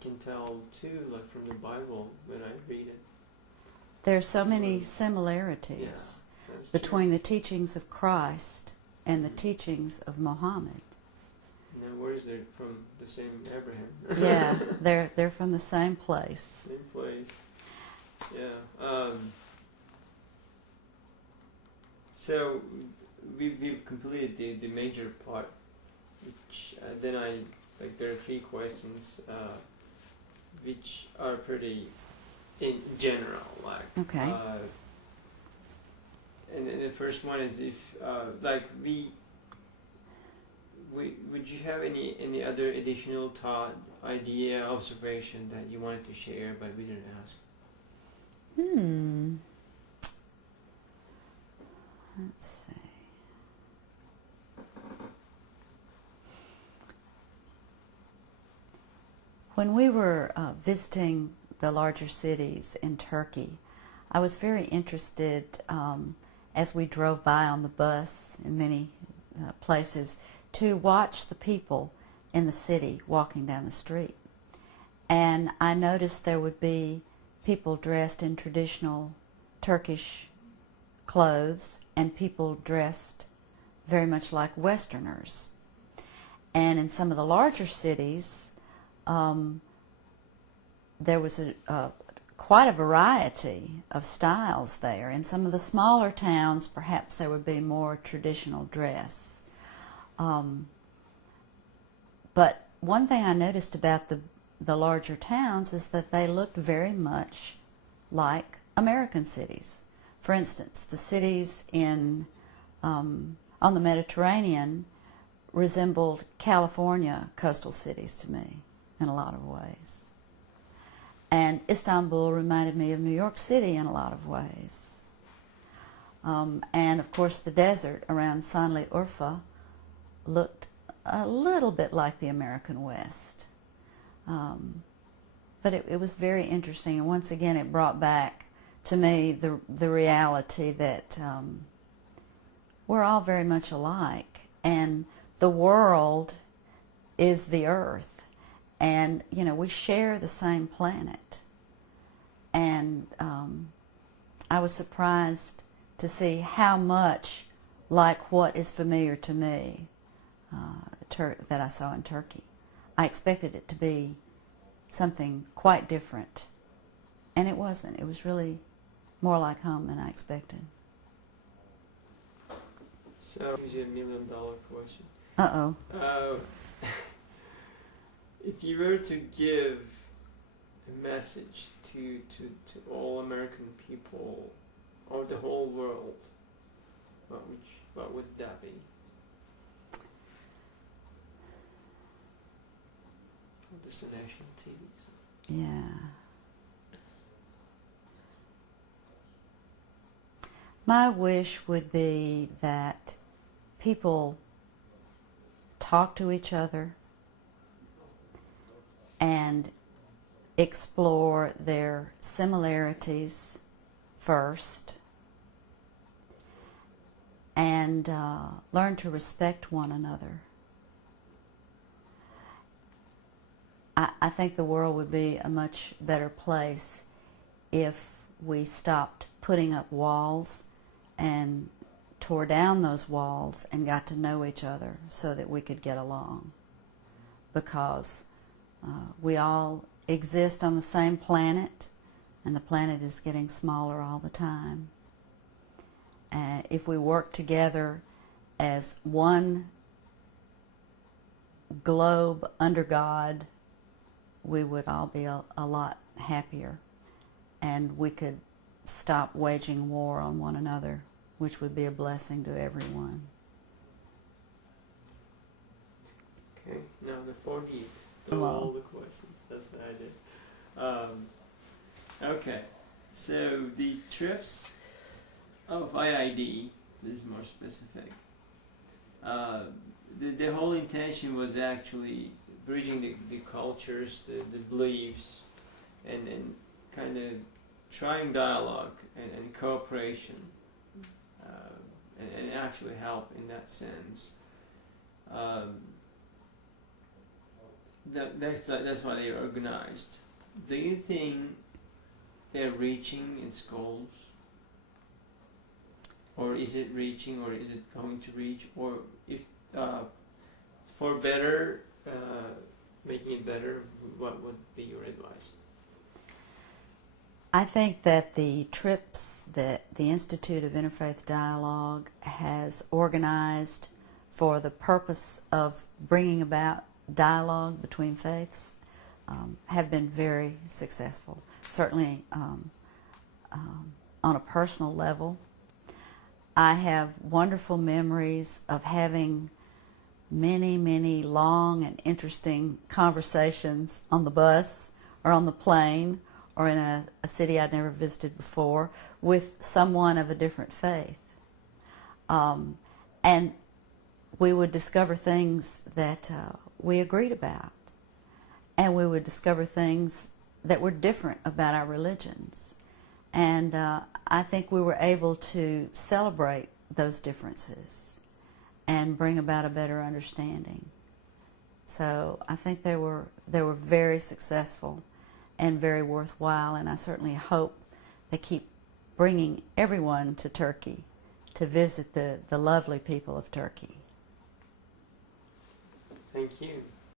can tell too, like from the Bible when I read it. There are so many similarities between the teachings of Christ and the teachings of Muhammad. Now, where is they from? The same Abraham? Yeah, they're from the same place. Same place. Yeah. So we've completed the major part, which then there are 3 questions, which are pretty in general, like. Okay. And the first one is if would you have any other additional thought, idea, observation that you wanted to share but we didn't ask? Let's see. When we were visiting the larger cities in Turkey, I was very interested, as we drove by on the bus in many places, to watch the people in the city walking down the street. And I noticed there would be people dressed in traditional Turkish clothes and people dressed very much like Westerners. And in some of the larger cities, there was quite a variety of styles there. In some of the smaller towns, perhaps there would be more traditional dress. But one thing I noticed about the larger towns is that they looked very much like American cities. For instance, the cities on the Mediterranean resembled California coastal cities to me in a lot of ways. And Istanbul reminded me of New York City in a lot of ways. And of course the desert around Sanliurfa looked a little bit like the American West. But it was very interesting, and once again it brought back to me the reality that we're all very much alike, and the world is the earth, and we share the same planet. And I was surprised to see how much like what is familiar to me that I saw in Turkey. I expected it to be something quite different, and it wasn't. It was really more like home than I expected. So here's your $1 million question. Uh-oh. If you were to give a message to all American people or the whole world, what would that be? This is national TV. Yeah. My wish would be that people talk to each other and explore their similarities first, and learn to respect one another. I think the world would be a much better place if we stopped putting up walls and tore down those walls and got to know each other so that we could get along. Because we all exist on the same planet, and the planet is getting smaller all the time. If we work together as one globe under God, we would all be a lot happier, and we could stop waging war on one another, which would be a blessing to everyone. Okay, now the 40th. All the questions. That's what I did. Okay, so the trips of IID, this is more specific. The whole intention was actually bridging the cultures, the beliefs, and kind of trying dialogue and cooperation, and actually help in that sense. that's why they organized. Do you think they're reaching its goals? Or is it reaching, or is it going to reach? Or if for better, making it better, what would be your advice? I think that the trips that the Institute of Interfaith Dialogue has organized for the purpose of bringing about dialogue between faiths have been very successful. Certainly on a personal level, I have wonderful memories of having many, many long and interesting conversations on the bus or on the plane or in a city I'd never visited before with someone of a different faith. And we would discover things that we agreed about, and we would discover things that were different about our religions. And I think we were able to celebrate those differences and bring about a better understanding. So I think they were very successful and very worthwhile, and I certainly hope they keep bringing everyone to Turkey to visit the lovely people of Turkey. Thank you.